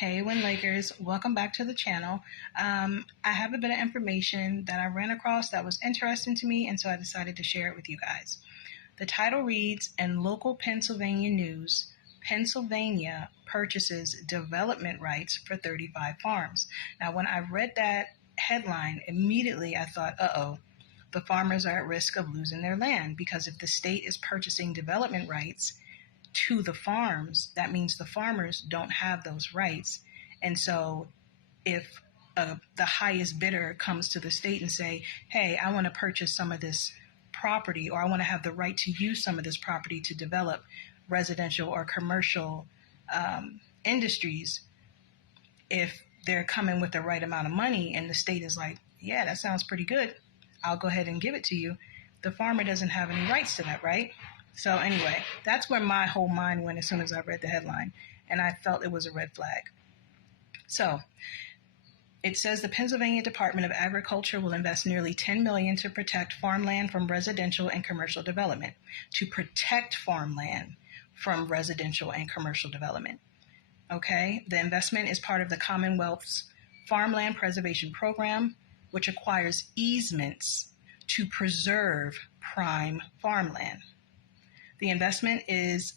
Hey, WinLakers, welcome back to the channel. I have a bit of information that I ran across that was interesting to me, and so I decided to share it with you guys. The title reads, in local Pennsylvania news, Pennsylvania purchases development rights for 35 farms. Now, when I read that headline, immediately I thought, uh-oh, the farmers are at risk of losing their land, because if the state is purchasing development rights to the farms, that means the farmers don't have those rights. And so if the highest bidder comes to the state and say, hey, I want to purchase some of this property, or I want to have the right to use some of this property to develop residential or commercial industries, if they're coming with the right amount of money and the state is like, yeah, that sounds pretty good, I'll go ahead and give it to you, the farmer doesn't have any rights to that, right? So anyway, that's where my whole mind went as soon as I read the headline, and I felt it was a red flag. So it says the Pennsylvania Department of Agriculture will invest nearly $10 million to protect farmland from residential and commercial development. To protect farmland from residential and commercial development. Okay, the investment is part of the Commonwealth's Farmland Preservation Program, which acquires easements to preserve prime farmland. The investment is,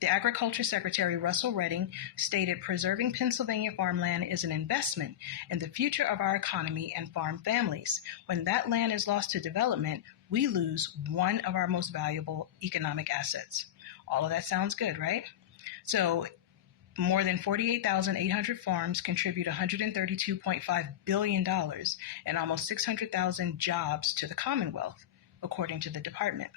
the Agriculture Secretary Russell Redding stated, preserving Pennsylvania farmland is an investment in the future of our economy and farm families. When that land is lost to development, we lose one of our most valuable economic assets. All of that sounds good, right? So more than 48,800 farms contribute $132.5 billion and almost 600,000 jobs to the Commonwealth, according to the department.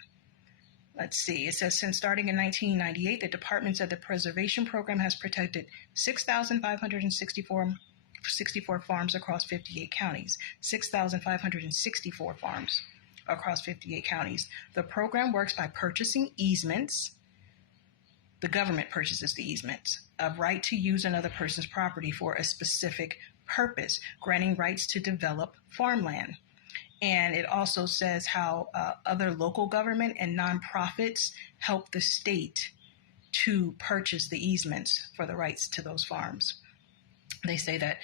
Let's see, it says since starting in 1998, the Department said the preservation program has protected 6,564 farms across 58 counties. 6,564 farms across 58 counties. The program works by purchasing easements. The government purchases the easements, a right to use another person's property for a specific purpose, granting rights to develop farmland. And it also says how other local government and nonprofits help the state to purchase the easements for the rights to those farms. They say that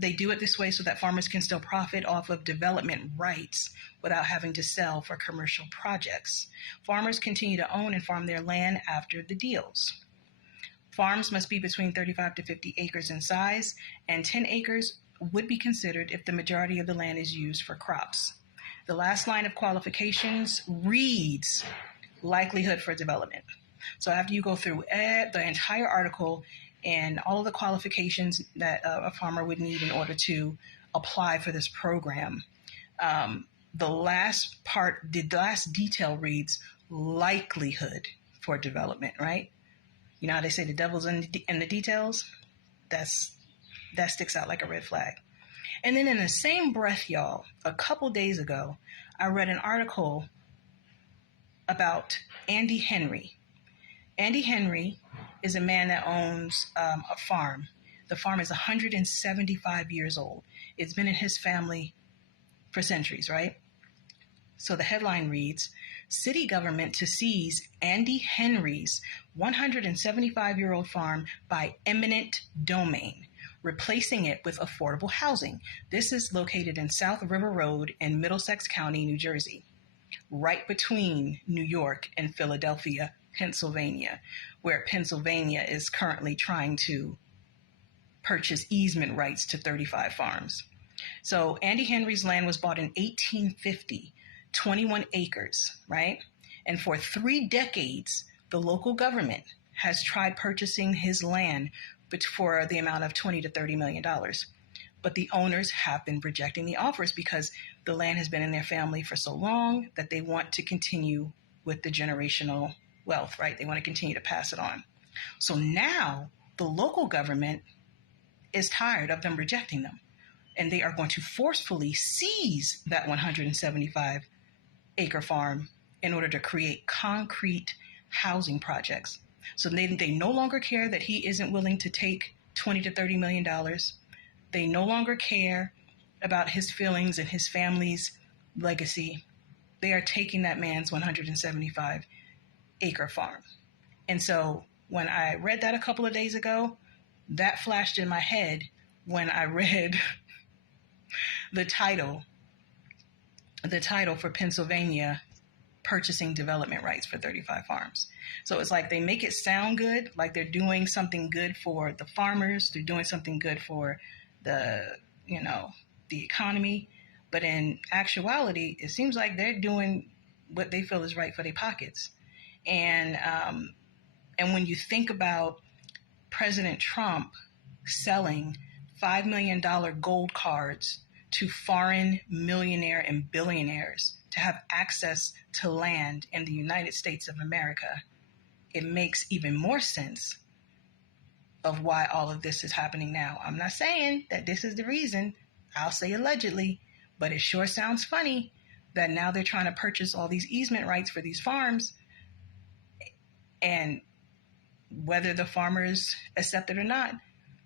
they do it this way so that farmers can still profit off of development rights without having to sell for commercial projects. Farmers continue to own and farm their land after the deals. Farms must be between 35 to 50 acres in size, and 10 acres would be considered if the majority of the land is used for crops. The last line of qualifications reads likelihood for development. So after you go through the entire article and all of the qualifications that a farmer would need in order to apply for this program, the last detail reads likelihood for development, right? You know how they say the devil's in the details? That sticks out like a red flag. And then in the same breath, y'all, a couple days ago, I read an article about Andy Henry. Andy Henry is a man that owns a farm. The farm is 175 years old. It's been in his family for centuries, right? So the headline reads, city government to seize Andy Henry's 175-year-old farm by eminent domain, replacing it with affordable housing. This is located in South River Road in Middlesex County, New Jersey, right between New York and Philadelphia, Pennsylvania, where Pennsylvania is currently trying to purchase easement rights to 35 farms. So Andy Henry's land was bought in 1850, 21 acres, right? And for 3 decades, the local government has tried purchasing his land for the amount of $20 to $30 million. But the owners have been rejecting the offers because the land has been in their family for so long that they want to continue with the generational wealth, right? They want to continue to pass it on. So now the local government is tired of them rejecting them, and they are going to forcefully seize that 175-acre farm in order to create concrete housing projects. So they no longer care that he isn't willing to take $20 to $30 million. They no longer care about his feelings and his family's legacy. They are taking that man's 175-acre farm. And so When I read that a couple of days ago, that flashed in my head when I read the title for Pennsylvania purchasing development rights for 35 farms. So it's like they make it sound good, like they're doing something good for the farmers, they're doing something good for the, the economy. But in actuality, it seems like they're doing what they feel is right for their pockets. And when you think about President Trump selling $5 million gold cards to foreign millionaire and billionaires to have access to land in the United States of America, it makes even more sense of why all of this is happening now. I'm not saying that this is the reason. I'll say allegedly, but it sure sounds funny that now they're trying to purchase all these easement rights for these farms, and whether the farmers accept it or not,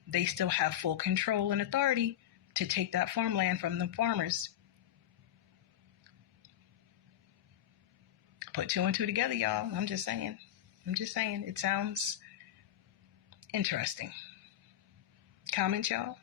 they still have full control and authority to take that farmland from the farmers. Put two and two together, y'all. I'm just saying. It sounds interesting. Comment, y'all.